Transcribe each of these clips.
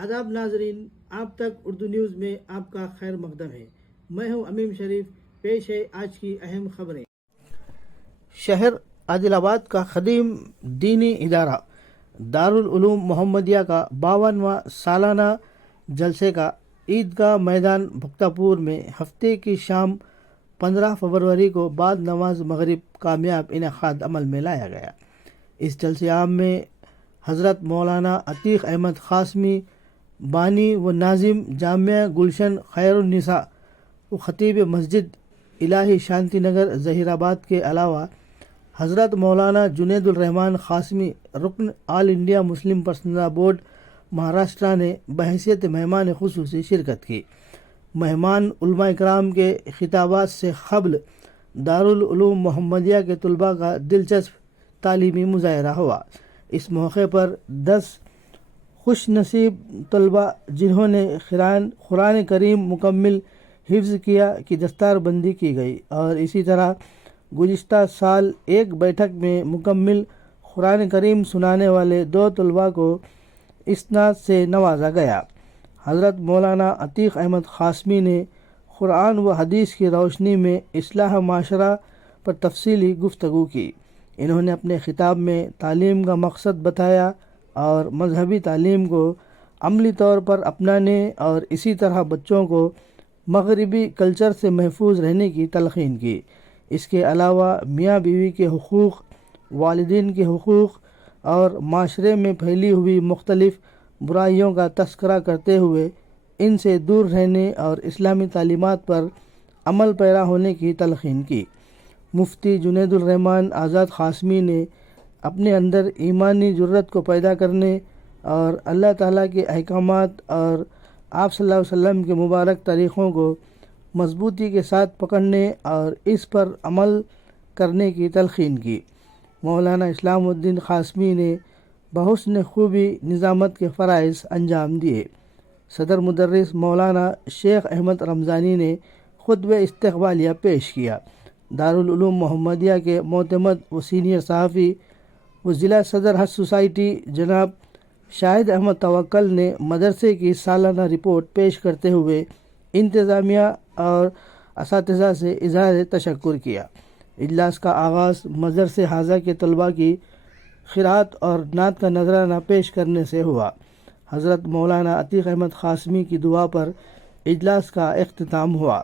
आदाब नाजरीन, आप तक उर्दू न्यूज़ में आपका खैर मकदम है। मैं हूं अमीम शरीफ। पेश है आज की अहम खबरें। शहर आदिलाबाद का खदीम दीनी इदारा दारुल उलूम मोहम्मदिया का 52वां सालाना जलसे का ईदगाह मैदान भुक्तापुर में हफ्ते की शाम 15 फरवरी को बाद नमाज मगरिब कामयाब इनेकाद अमल में लाया गया। इस जलसे आम में हज़रत मौलाना अतीक अहमद क़ासमी बानी व नाजिम जामिया गुलशन खैरुन्निसा व खतीब मस्जिद इलाही शांति नगर ज़हीराबाद के अलावा हज़रत मौलाना जुनैदुल रहमान क़ासमी रुकन all India Muslim personal board Maharashtra ने बहैसियत मेहमान खुसूसी शिरकत की। मेहमान उलमा इकराम के खिताबात से क़ब्ल दारुल उलूम मोहम्मदिया के तलबा का दिलचस्प तालीमी मुज़ाहरा हुआ। इस मौके पर 10 खुश नसीब तलबा जिन्होंने कुरान करीम मुकम्मल हिफ्ज़ किया की दस्तारबंदी की गई और इसी तरह गुज़िश्ता साल एक बैठक में मुकम्मल कुरान करीम सुनाने वाले 2 तलबा को इस्नाद से नवाजा गया। हज़रत मौलाना अतीक अहमद क़ासमी ने कुरान व हदीस की रोशनी में इस्लाह माशरा पर तफसीली गुफ्तगू की। इन्होंने अपने खिताब में तालीम का मकसद बताया और मजहबी तालीम को अमली तौर पर अपनाने और इसी तरह बच्चों को मगरिबी कल्चर से महफूज रहने की तलक़ीन की। इसके अलावा मियाँ बीवी के हुकूक़, वालिदैन के हुकूक़ और माशरे में फैली हुई मुख्तलिफ़ बुराइयों का तस्करा करते हुए इनसे दूर रहने और इस्लामी तालीमात पर अमल पैरा होने की तलक़ीन की। मुफ्ती जुनैदुल रहमान आज़ाद क़ासमी ने अपने अंदर ईमानी जुर्रत को पैदा करने और अल्लाह ताला के अहकामात और आप सल्लल्लाहु अलैहि वसल्लम के मुबारक तरीक़ों को मजबूती के साथ पकड़ने और इस पर अमल करने की तलक़ीन की। मौलाना इस्लामुद्दीन क़ासमी ने बहुस्न खूबी निज़ामत के फ़राइज़ अंजाम दिए। सदर मुदर्रिस मौलाना शेख अहमद रमज़ानी ने खुतबा इस्तक़बालिया पेश किया। दारुल उलूम मोहम्मदिया के मोतमद व सीनियर सहाफ़ी व ज़िला सदर हज सोसाइटी जनाब शाहिद अहमद तवक्कल ने मदरसे की सालाना रिपोर्ट पेश करते हुए इंतज़ामिया और असातिज़ा से इज़हार तशक्कुर किया। इजलास का आगाज़ मदरसे हाजा के तलबा की क़िराअत और नात का नजराना पेश करने से हुआ। हज़रत मौलाना अतीक अहमद क़ासमी की दुआ पर इजलास का इख्तिताम हुआ।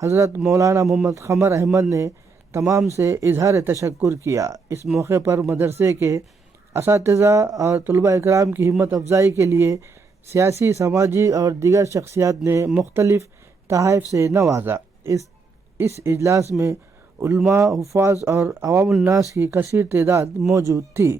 हज़रत मौलाना मोहम्मद क़मर अहमद ने तमाम से इज़हार तशक्कुर किया। इस मौके पर मदरसे के असातिज़ा और तलबा इकराम की हिम्मत अफजाई के लिए सियासी, समाजी और दीगर शख्सियात ने मुख्तलिफ़ तहाइफ से नवाजा। इस इजलास में उलमा, हुफ़ाज़ और अवामुल नास की कसीर तादाद मौजूद थी।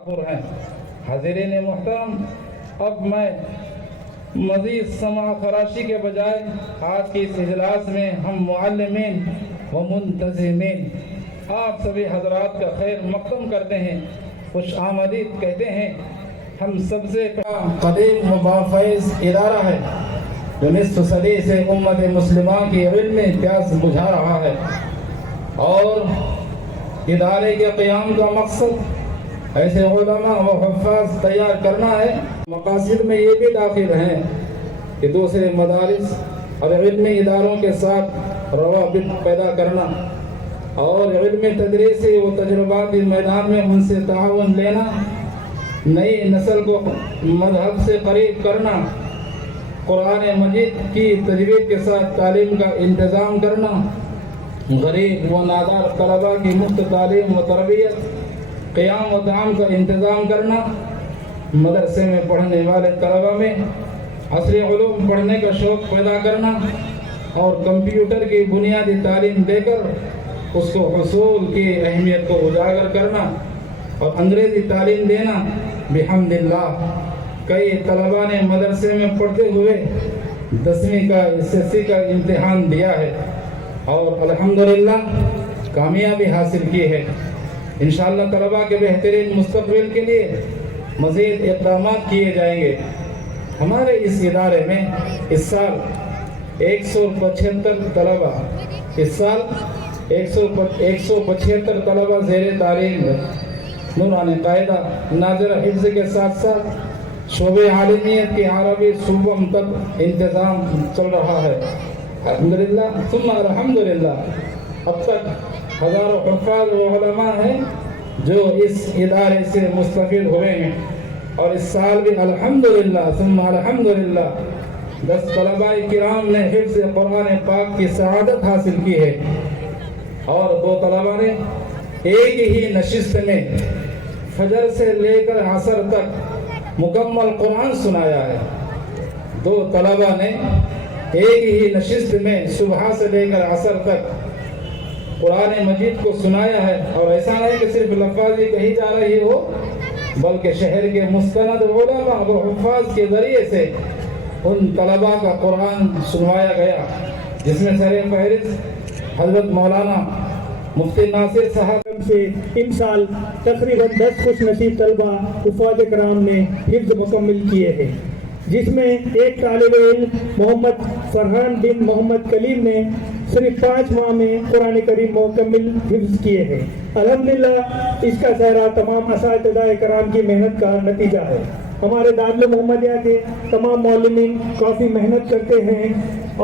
हैं हाज़िरीन मोहतरम, अब मैं मज़ीद समा खराशी के बजाय आज के इस इजलास में हम मुअल्लिमीन व मुंतज़िमीन आप सभी हजरात का खैर मक़दम करते हैं, खुश आमदीद कहते हैं। हम सबसे कदीम व बाफ़ैज़ इदारा है जो निस्फ़ सदी से उम्मत मुस्लिमा की इल्म में प्यास बुझा रहा है। اور ادارے کے قیام کا مقصد ایسے علماء و حفاظ تیار کرنا ہے۔ مقاصد میں یہ بھی داخل ہیں کہ دوسرے مدارس اور علمی اداروں کے ساتھ روابط پیدا کرنا اور علمی تدریسی و تجرباتی میدان میں ان سے تعاون لینا، نئی نسل کو مذہب سے قریب کرنا، قرآن مجید کی تجوید کے ساتھ تعلیم کا انتظام کرنا، غریب و نادار طلباء کی مفت تعلیم و تربیت، قیام و طعام کا انتظام کرنا، مدرسے میں پڑھنے والے طلباء میں عصری علوم پڑھنے کا شوق پیدا کرنا اور کمپیوٹر کی بنیادی تعلیم دے کر اس کو حصول کی اہمیت کو اجاگر کرنا اور انگریزی تعلیم دینا۔ بحمد اللہ کئی طلباء نے مدرسے میں پڑھتے ہوئے 10ویں کا SSC کا امتحان دیا ہے اور الحمدللہ کامیابی حاصل کی ہے۔ انشاءاللہ طلباء کے بہترین مستقبل کے لیے مزید اقدامات کیے جائیں گے۔ ہمارے اس ادارے میں اس سال 175 طلباء طلباء زیر تعلیم نورانی قاعدہ ناظر حفظ کے ساتھ ساتھ شعبہ عالمیت کی عربی صوبم تک انتظام چل رہا ہے۔ الحمدللہ ثم الحمدللہ اب تک ہزاروں حفاظ و علماء ہیں جو اس ادارے سے مستفید ہوئے ہیں، اور اس سال بھی الحمدللہ ثم الحمدللہ 10 طلباء کرام نے حفظ قرآن پاک کی سعادت حاصل کی ہے، اور 2 طلباء نے ایک ہی نشست میں فجر سے لے کر عصر تک مکمل قرآن سنایا ہے۔ 2 طلباء نے ایک ہی نشست میں صبح سے لے کر عصر تک قرآن مجید کو سنایا ہے، اور ایسا نہیں کہ صرف لفظ ہی کہی جا رہی ہو، بلکہ شہر کے مستند علماء اور حفاظ کے ذریعے سے ان طلباء کا قرآن سنوایا گیا، جس میں سر فہرست حضرت مولانا مفتی ناصر صاحب سے ان سال تقریباً 10 خوش نصیب طلباء حفاظ کرام نے حفظ مکمل کیے ہیں، جس میں ایک طالب علم محمد فرحان بن محمد کلیم نے صرف 5 ماہ میں قرآن کریم مکمل حفظ کیے ہیں۔ الحمدللہ اس کا سہرا تمام اساتذہ کرام کی محنت کا نتیجہ ہے۔ ہمارے دارالعلوم محمدیہ کے تمام معلمین کافی محنت کرتے ہیں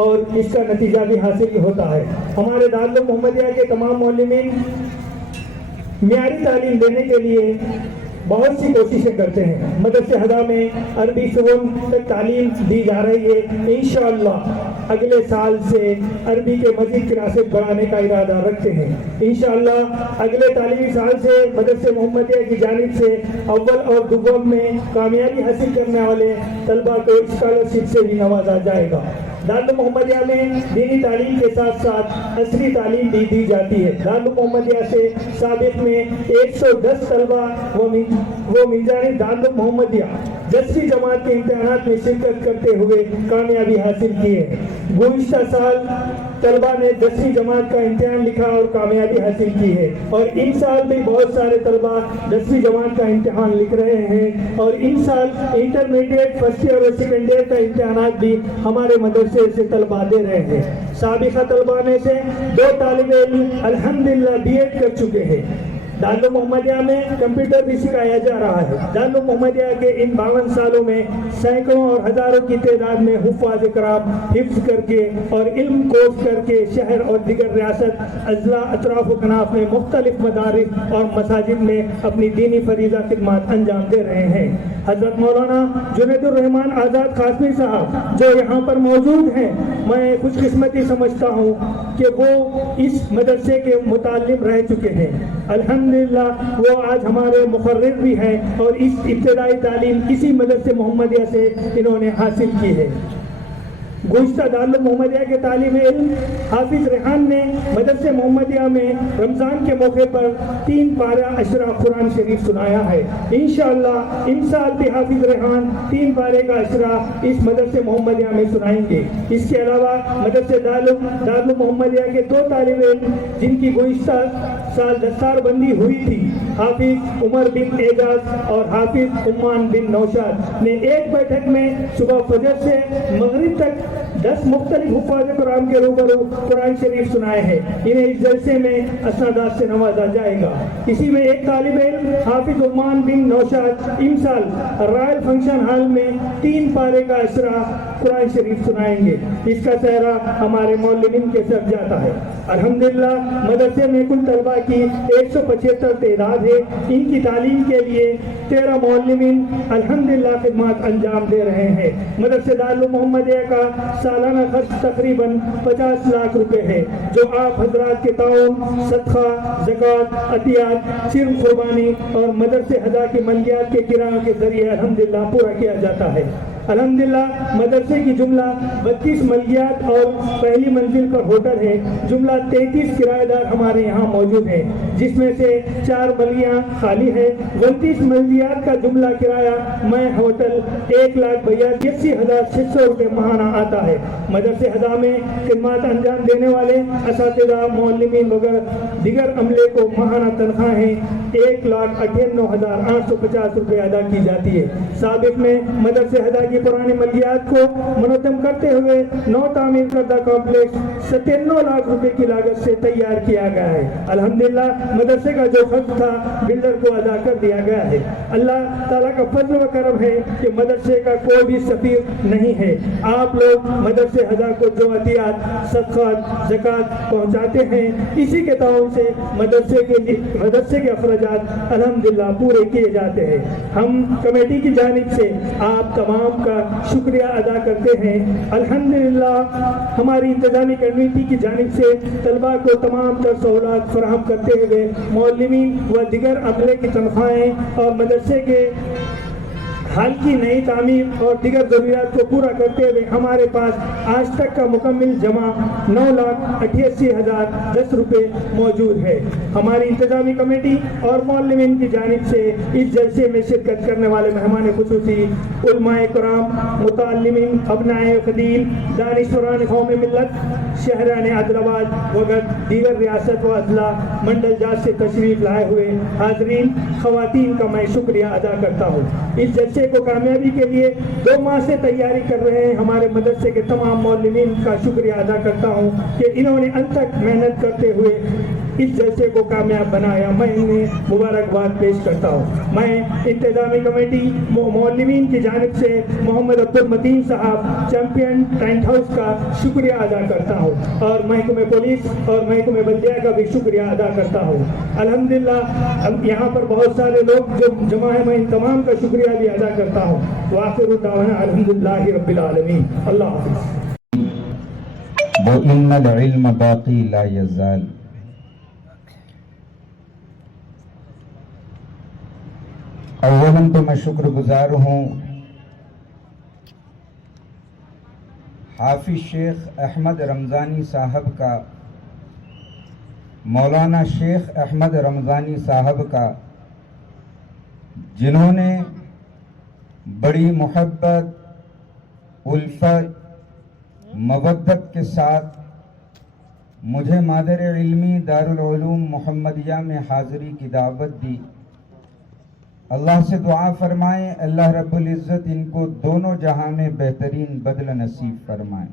اور اس کا نتیجہ بھی حاصل ہوتا ہے۔ ہمارے دارالعلوم محمدیہ کے تمام معلمین معیاری تعلیم دینے کے لیے بہت سی کوششیں کرتے ہیں۔ مدرسہ ہدا میں عربی شعبوں تک تعلیم دی جا رہی ہے۔ انشاءاللہ اگلے سال سے عربی کے مزید کلاسز بڑھانے کا ارادہ رکھتے ہیں۔ انشاءاللہ اگلے تعلیمی سال سے مدرسہ محمدیہ کی جانب سے اول اور دوم میں کامیابی حاصل کرنے والے طلباء کو اسکالرشپ سے بھی نوازا جائے گا۔ دارالعلوم محمدیہ میں دینی تعلیم کے ساتھ ساتھ عصری تعلیم بھی دی جاتی ہے۔ دارالعلوم محمدیہ سے سابق میں 110 طلباء وہ من جانب دارالعلوم محمدیہ 10ویں جماعت کے امتحانات میں شرکت کرتے ہوئے کامیابی حاصل کی ہے۔ گزشتہ سال طلباء نے 10ویں جماعت کا امتحان لکھا اور کامیابی حاصل کی ہے، اور ان سال بھی بہت سارے طلباء 10ویں جماعت کا امتحان لکھ رہے ہیں، اور ان سال انٹرمیڈیٹ فرسٹ ایئر اور سیکنڈ ایئر کا امتحانات بھی ہمارے مدرسے سے طلباء دے رہے ہیں۔ سابقہ طلباء میں سے 2 طالب علم الحمدللہ B.Ed کر چکے ہیں۔ دارالعلوم محمدیہ میں کمپیوٹر بھی سکھایا جا رہا ہے۔ دارالعلوم محمدیہ کے ان 52 سالوں میں سینکڑوں اور ہزاروں کی تعداد میں حفاظ کرام حفظ کر کے اور علم کورس کر کے شہر اور دیگر ریاست اضلاع اطراف و کناف میں مختلف مدارس اور مساجد میں اپنی دینی فریضہ خدمات انجام دے رہے ہیں۔ حضرت مولانا جنید الرحمان آزاد قاسمی صاحب جو یہاں پر موجود ہیں، میں خوش قسمتی سمجھتا ہوں کہ وہ اس مدرسے کے متعلم رہ چکے ہیں۔ الحمدللہ وہ آج ہمارے مقرر بھی ہیں، اور اس ابتدائی تعلیم اسی مدرسے محمدیہ سے انہوں نے حاصل کی ہے۔ گزشتہ دارالعلوم محمدیہ کے طالب علم حافظ ریحان نے مدرسہ محمدیہ میں رمضان کے موقع پر 3 پارہ اشرا قرآن شریف سنایا ہے۔ انشاءاللہ ان سال بھی حافظ ریحان 3 پارے کا اشرا اس مدرسہ محمدیہ میں سنائیں گے۔ اس کے علاوہ مدرسہ دارالعلوم محمدیہ کے 2 طالب علم جن کی گزشتہ سال دستار بندی ہوئی تھی، हाफिज उमर बिन एजाज और हाफिज उम्मान बिन नौशाद ने एक बैठक में सुबह फजर से मगरिब तक 10 मुख्तलिफ हुफ़ाज़ कुरान के रूबरू कुरान शरीफ सुनाए हैं। इन्हें इस जलसे में असनादात से नवाजा जाएगा। इसी में एक तालिब इल्म हाफिज उम्मान बिन नौशाद इमसाल रॉयल फंक्शन हॉल में 3 पारे का असरा कुरान शरीफ सुनाएंगे। इसका सहरा हमारे मौलवीन के सर जाता है। अल्हम्दुलिल्लाह मदरसे में कुल तलबा की 175 तादाद है। इनकी तालीम के लिए 13 मौलवीन अल्हम्दुलिल्लाह खिदमत अंजाम दे रहे हैं। मदरसे दारुल मोहम्मदिया का सालाना खर्च तकरीबन 50 लाख रुपए है, जो आप हजरात के ताउन, सदका, ज़कात, अतियात, सिर्फ कुर्बानी और मदरसे हदा की मलियात के किरायों के जरिए अल्हम्दुलिल्लाह पूरा किया जाता है। अल्हम्दुलिल्लाह मदरसे की जुमला 32 मलियात और पहली मंजिल पर होटल है। जुमला 33 किराएदार हमारे यहाँ मौजूद हैं, जिसमें से 4 मलियाँ खाली है। 29 मलियात का जुमला किराया मैं होटल 1,82,600 रुपये माहाना आता है। मदरसे हदा में खिदमत अंजाम देने वाले असातिज़ा, मौलवीन वगैरह दिगर अमले को माहाना तनख्वाहें 1,98,850 रुपये अदा की जाती है। साबिक में मदरसे हदा की पुरानी मलियात को मुनज़्ज़म करते हुए नौ तामीर करदा कॉम्प्लेक्स 97 लाख रुपए की लागत से तैयार किया गया है। अल्हम्दुलिल्लाह मदरसे का जो खर्च था बिल्डर को अदा कर दिया गया है। अल्लाह ताला का फज़्ल व करम है कि मदरसे का कोई भी सफीर नहीं है। आप लोग मदरसे हदा को जो अतियात, सदक़ात, ज़कात पहुँचाते हैं, इसी के ताउन से मदरसे के अखराजात अल्हम्दुलिल्लाह पूरे किए जाते हैं। हम कमेटी की जानिब से आप तमाम का शुक्रिया अदा करते हैं। अल्हम्दुलिल्लाह हमारी इंतज़ामी कमेटी की जानिब से तलबा को तमाम तर सहूलत फराहम करते हुए मौलवीन व दिगर अमले की तनख्वाहें और मदरसे के हाल की नई तामीर और दिगर ज़रूरियात को पूरा करते हुए हमारे पास आज तक का मुकम्मिल जमा 9,88,010 रुपये मौजूद है। हमारी इंतज़ामी कमेटी और मौलवीन की जानिब से इस जलसे में शिरकत करने वाले मेहमान खुसूसी उलमाए कराम, मुताल्लिमीन, अबनाए ख़दीम, दानिशवरान कौम मिल्लत, शहरान आदिलाबाद वगैरह दीगर रियासत व अजला मंडल जात से तशरीफ़ लाए हुए हाज़रीन, ख़वातीन का मैं शुक्रिया अदा करता हूँ। इस जलसे को कामयाबी के लिए 2 माह से तैयारी कर रहे हैं हमारे मदरसे के तमाम मौलवीन का शुक्रिया अदा करता हूँ कि इन्होंने अंत तक मेहनत करते हुए इस जलसे को कामयाब बनाया। मैं इन्हें मुबारकबाद पेश करता हूँ। मैं इंतज़ामी कमेटी मौलवीन की जानिब से मोहम्मद अब्दुल मतीन साहब चैम्पियन टेंट हाउस का शुक्रिया अदा करता हूँ और महकमे पुलिस और महकमे बल्दिया का भी शुक्रिया अदा करता हूँ। अल्हम्दुलिल्लाह यहाँ पर बहुत सारे लोग जो जमा है, मैं इन तमाम का शुक्रिया भी अदा करता हूँ। वाखिरु दावाना अल्हम्दुलिल्लाहि रब्बिल आलमीन। अल्लाह हाफ़िज़। व इन्नल इल्म बाक़ी ला यज़ाल। अव्वलन तो मैं शुक्रगुजार हूँ हाफिज शेख अहमद रमज़ानी साहब का, मौलाना शेख अहमद रमज़ानी साहब का, जिन्होंने बड़ी मोहब्बत, उल्फत, मवद्दत के साथ मुझे मादर इल्मी दारुल उलूम मोहम्मदिया में हाज़िरी की दावत दी। अल्लाह से दुआ फरमाएं अल्लाह रब्बुल इज़्ज़त इनको दोनों जहां में बेहतरीन बदला नसीब फरमाएं।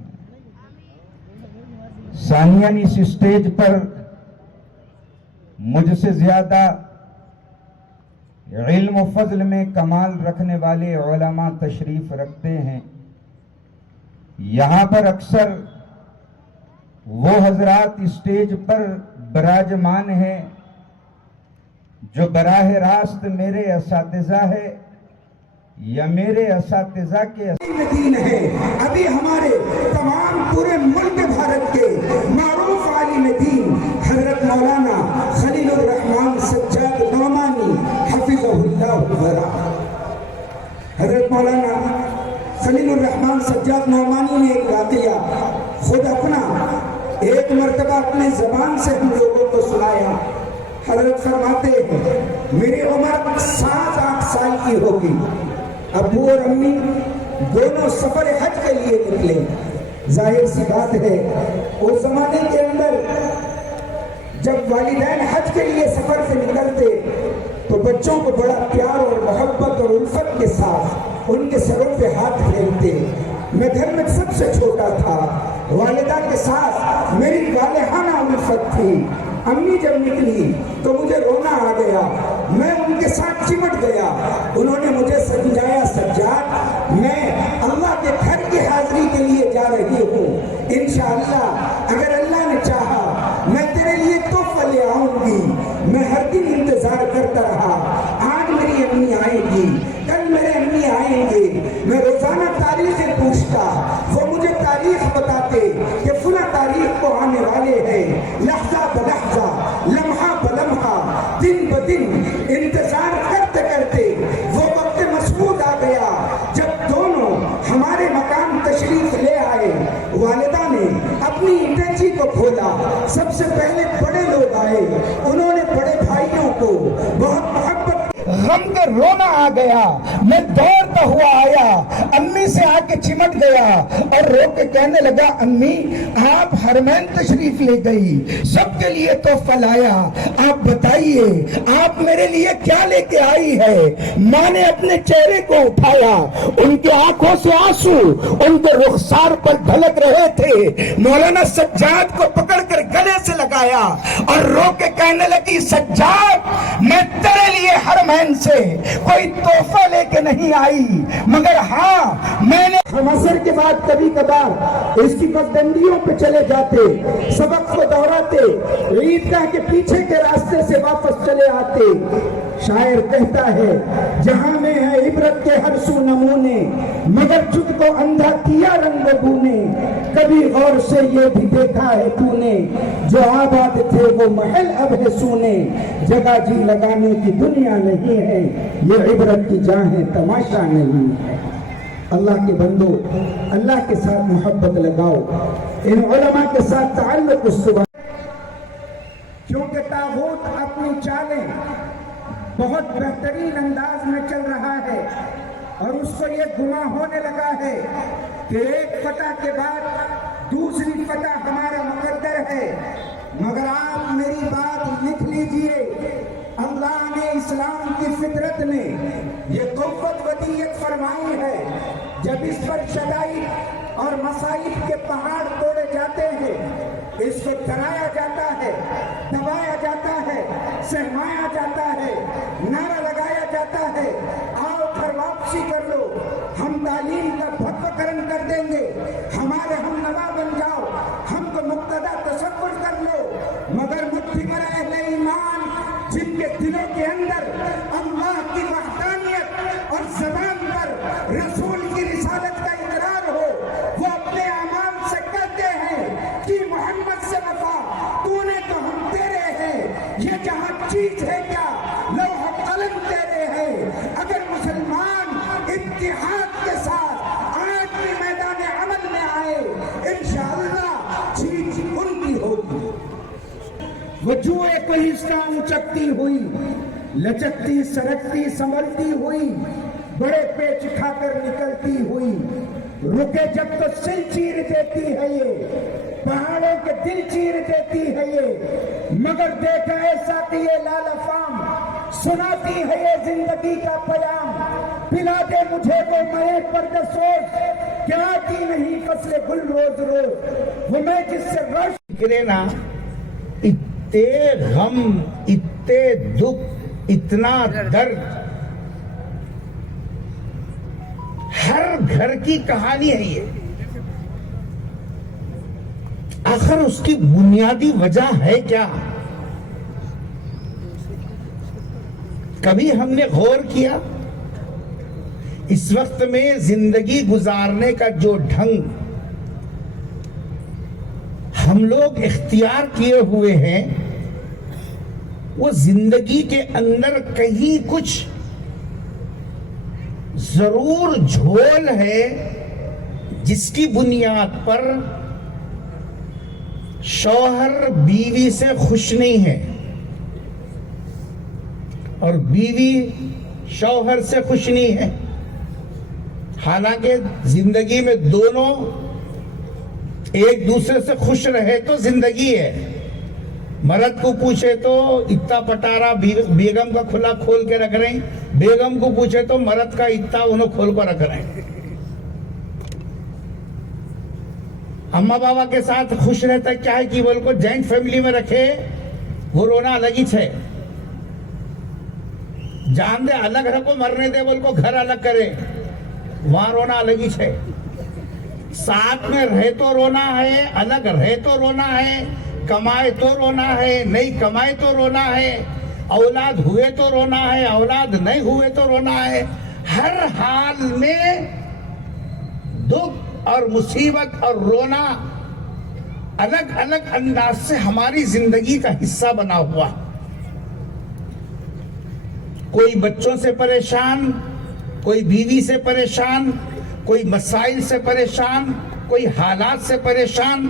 सानियन इस स्टेज पर मुझसे ज्यादा इल्म व फज़ल में कमाल रखने वाले उलमा तशरीफ रखते हैं। यहाँ पर अक्सर वो हजरात स्टेज पर विराजमान हैं जो बराह रास्त मेरे असातिज़ा है या मेरे असातिज़ा के दीन है। अभी हमारे तमाम पूरे मुल्क भारत के मारूफ आलिम दीन हजरत मौलाना खलीलुर रहमान सज्जाद नौमानी हफिज़हुल्लाह वरा, हजरत मौलाना खलीलुर रहमान सज्जाद नौमानी ने एक वाक़या खुद अपना एक मरतबा अपने ज़बान से हम लोगों को सुनाया। हजरत फरमाते हैं मेरी उम्र 7-8 साल की होगी, अबू और अम्मी दोनों सफर हज के लिए निकले। जाहिर सी बात है उस जमाने के अंदर जब वालिदैन हज के लिए सफर से निकलते तो बच्चों को बड़ा प्यार और मोहब्बत और उल्फत के साथ उनके सरों पे हाथ फेरते। मैं घर में सबसे छोटा था, वालिदा के साथ मेरी वालिहाना उल्फत थी। अम्मी जब निकली तो मुझे रोना आ गया, मैं उनके साथ चिमट गया। उन्होंने मुझे समझाया, सज्जाद मैं अल्लाह के घर की हाजिरी के लिए जा रही हूँ, इंशाअल्लाह अगर अल्लाह ने चाहा मैं तेरे लिए तोहफा ले आऊंगी। मैं हर दिन इंतजार करता रहा, आज मेरी अम्मी आएगी, कल मेरे अम्मी आएंगे। मैं रोजाना तारीखें पूछता, वो मुझे तारीख बताते कि फुला तारीख को आने वाले हैं। लहजा बलहजा, लम्हा बलम्हा, दिन ब दिन इंतजार करते करते वो वक्त मसमूद आ गया जब दोनों हमारे मकान तशरीफ ले आए। वालिदा ने अपनी इटैची को खोला, सबसे पहले बड़े लोग आए, उन्होंने बड़े भाइयों को बहुत मोहब्बत, गम के रोना आ गया। मैं दौड़ता हुआ आया, अम्मी से आके चिमट गया और रो के कहने लगा, अम्मी आप हरमैन तशरीफ ले गई, सबके लिए तोहफा लाया, आप बताइए आप मेरे लिए क्या लेके आई है। माँ ने अपने चेहरे को उठाया, उनके आंखों से आंसू उनके रुखसार पर ढलक रहे थे। मौलाना सज्जाद को पकड़कर गले से लगाया और रो के कहने लगी, सज्जाद मैं तेरे लिए हरमैन से कोई तोहफा लेके नहीं आई, मगर हाँ मैंने हम असर के बाद कभी कभार इसकी पगडंडियों पे चले जाते, सबक को दोहराते, ईदगाह के पीछे के रास्ते से वापस चले आते। शायर कहता है, जहां में है इबरत के हर सू नमूने, मगर तुझको अंधा किया रंग बूने। कभी गौर से ये भी देखा है तूने, जो आबाद थे वो महल अब है सूने। जगह जी लगाने की दुनिया नहीं है, ये इबरत की जगह तमाशा नहीं है। अल्लाह के बंदो, अल्लाह के साथ मोहब्बत लगाओ, इन उलमा के साथ ताल्लुक सुबह, क्योंकि तागूत अपनी चालें बहुत बेहतरीन अंदाज में चल रहा है और उसको ये गुमा होने लगा है कि एक फतह के बाद दूसरी फतह हमारा मुकद्दर है। मगर आप मेरी बात लिख लीजिए, अल्लाह ने इस्लाम की फितरत में ये कुव्वत वदीयत फरमाई है। जब इस पर शदाइद और मसाइब के पहाड़ तोड़े जाते हैं, इसको डराया जाता है, दबाया जाता है, सहमाया जाता है, नारा लगाया जाता है, आओ घर वापसी कर लो, हम तालीम का भव्यकरण कर देंगे, हमारे हम नवा बन जाओ, हमको मुक्तदा तसव्वुर कर लो। मगर मुट्ठी भर अहले ईमान जिनके दिलों के अंदर अल्लाह की वहदानियत और ज़बान पर रसूल की रिसालत का इकरार हो, वो अपने अमाल से कहते हैं कि मोहम्मद से वफा तूने तो हम तेरे हैं, ये जहाँ चीज है क्या लौह कलम तेरे हैं। अगर मुसलमान इत्तिहाद के साथ आज भी मैदान अमल में आए, इंशाअल्लाह चीज उनकी होगी। वजूहे कोहिस्तान चकती हुई, लचकती सरकती संभलती हुई, बड़े पेच खाकर निकलती हुई, रुके जब तो सिल चीर देती है ये, पहाड़ों के दिल चीर देती है ये। मगर देखा ऐसा कि ये लालफाम सुनाती है ये जिंदगी का पयाम। पिला दे मुझे वो मैं परदसोस, क्या की नहीं फसले गुल रोज रोज, वो मैं जिससे रोश गिरे ना। इतने गम, इतने दुख, इतना दर्द, हर घर की कहानी है ये। आखिर उसकी बुनियादी वजह है क्या? कभी हमने गौर किया? इस वक्त में जिंदगी गुजारने का जो ढंग हम लोग इख्तियार किए हुए हैं, वो जिंदगी के अंदर कहीं कुछ जरूर झोल है जिसकी बुनियाद पर शौहर बीवी से खुश नहीं है और बीवी शौहर से खुश नहीं है। हालांकि जिंदगी में दोनों एक दूसरे से खुश रहे तो जिंदगी है, مرد کو پوچھے تو اتنا پٹارا بیگم کا کھلا کھول کے رکھ رہے ہیں, بیگم کو پوچھے تو مرد کا اتنا انہوں کھول کو رکھ رہے ہیں. اماں بابا کے ساتھ خوش رہتا ہے کیا ہے کہ بول کو جوائنٹ فیملی میں رکھے وہ رونا الگ ہی ہے. جان دے الگ رکھو مرنے دے بول کو گھر الگ کرے وہاں رونا الگ ہی ہے. ساتھ میں رہے تو رونا ہے, الگ رہے تو رونا ہے, کمائے تو رونا ہے, نہیں کمائے تو رونا ہے, اولاد ہوئے تو رونا ہے, اولاد نہیں ہوئے تو رونا ہے. ہر حال میں دکھ اور مصیبت اور رونا الگ الگ انداز سے ہماری زندگی کا حصہ بنا ہوا. کوئی بچوں سے پریشان, کوئی بیوی سے پریشان, کوئی مسائل سے پریشان, کوئی حالات سے پریشان.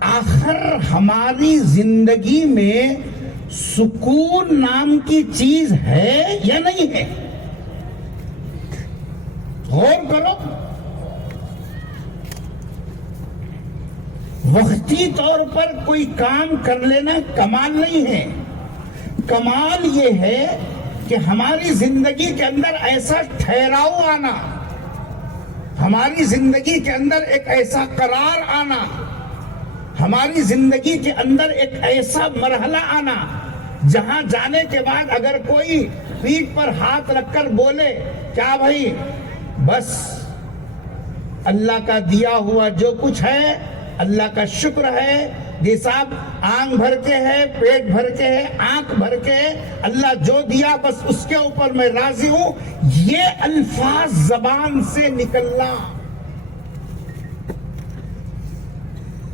آخر ہماری زندگی میں سکون نام کی چیز ہے یا نہیں ہے؟ غور کرو. وقتی طور پر کوئی کام کر لینا کمال نہیں ہے. کمال یہ ہے کہ ہماری زندگی کے اندر ایسا ٹھہراؤ آنا, ہماری زندگی کے اندر ایک ایسا قرار آنا, ہماری زندگی کے اندر ایک ایسا مرحلہ آنا جہاں جانے کے بعد اگر کوئی پیٹھ پر ہاتھ رکھ کر بولے کیا بھائی بس اللہ کا دیا ہوا جو کچھ ہے اللہ کا شکر ہے, یہ صاحب آنکھ بھر کے ہے, پیٹ بھر کے ہے, آنکھ بھر کے ہے, اللہ جو دیا بس اس کے اوپر میں راضی ہوں, یہ الفاظ زبان سے نکلنا.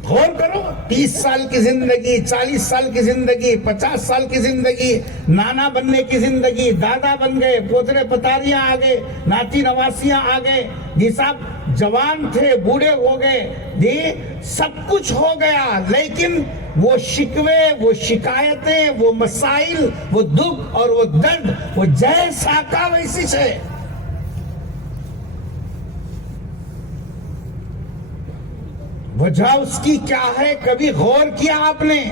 غور کرو. 30 سال کی زندگی, 40 سال کی زندگی, 50 سال کی زندگی, نانا بننے کی زندگی, دادا بن گئے, پوترے پتاریاں آ گئے, ناتی نواسیاں آ گئے, جی صاحب جوان تھے بوڑھے ہو گئے, جی سب کچھ ہو گیا, لیکن وہ شکوے, وہ شکایتیں, وہ مسائل, وہ دکھ اور وہ درد وہ جیسا کا ویسی سے. وجہ اس کی کیا ہے کبھی غور کیا آپ نے؟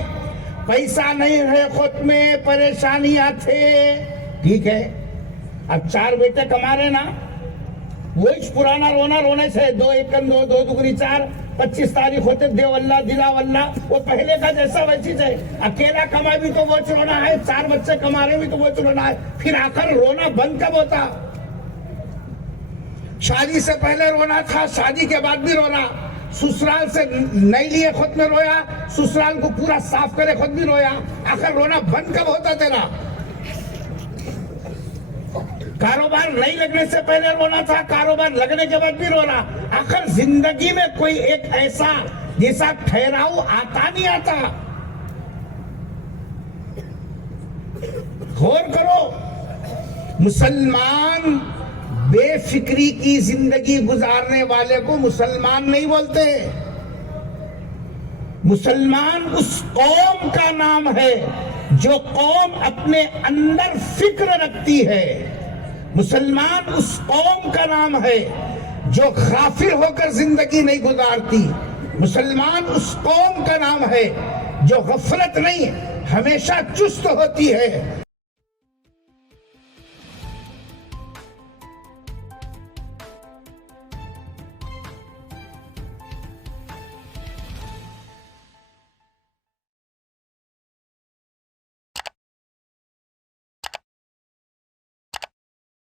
پیسہ نہیں ہے خود میں, پریشانیاں تھے, ٹھیک ہے, اب 4 بیٹے کما رہے نا, وہی پرانا رونا رونے سے 2 ایکن 2 2 دگنی 4 25 تاریخ ہوتے دیو اللہ دلا واللہ, وہ پہلے کا جیسا ویسی ہے. اکیلا کما بھی تو وہ رونا ہے, 4 بچے کما رہے بھی تو وہ رونا ہے. پھر آخر رونا بند کب ہوتا؟ شادی سے پہلے رونا تھا, شادی کے بعد بھی رونا, سسرال سے نہیں لیے خود میں رویا, سسرال کو پورا صاف کرے خود بھی رویا. آخر رونا بند کب ہوتا تیرا؟ کاروبار نہیں لگنے سے پہلے رونا تھا, کاروبار لگنے کے بعد بھی رونا. آخر زندگی میں کوئی ایک ایسا جیسا ٹھہراؤ آتا نہیں آتا. غور کرو. مسلمان بے فکری کی زندگی گزارنے والے کو مسلمان نہیں بولتے. مسلمان اس قوم کا نام ہے جو قوم اپنے اندر فکر رکھتی ہے. مسلمان اس قوم کا نام ہے جو غافل ہو کر زندگی نہیں گزارتی. مسلمان اس قوم کا نام ہے جو غفلت نہیں ہمیشہ چست ہوتی ہے.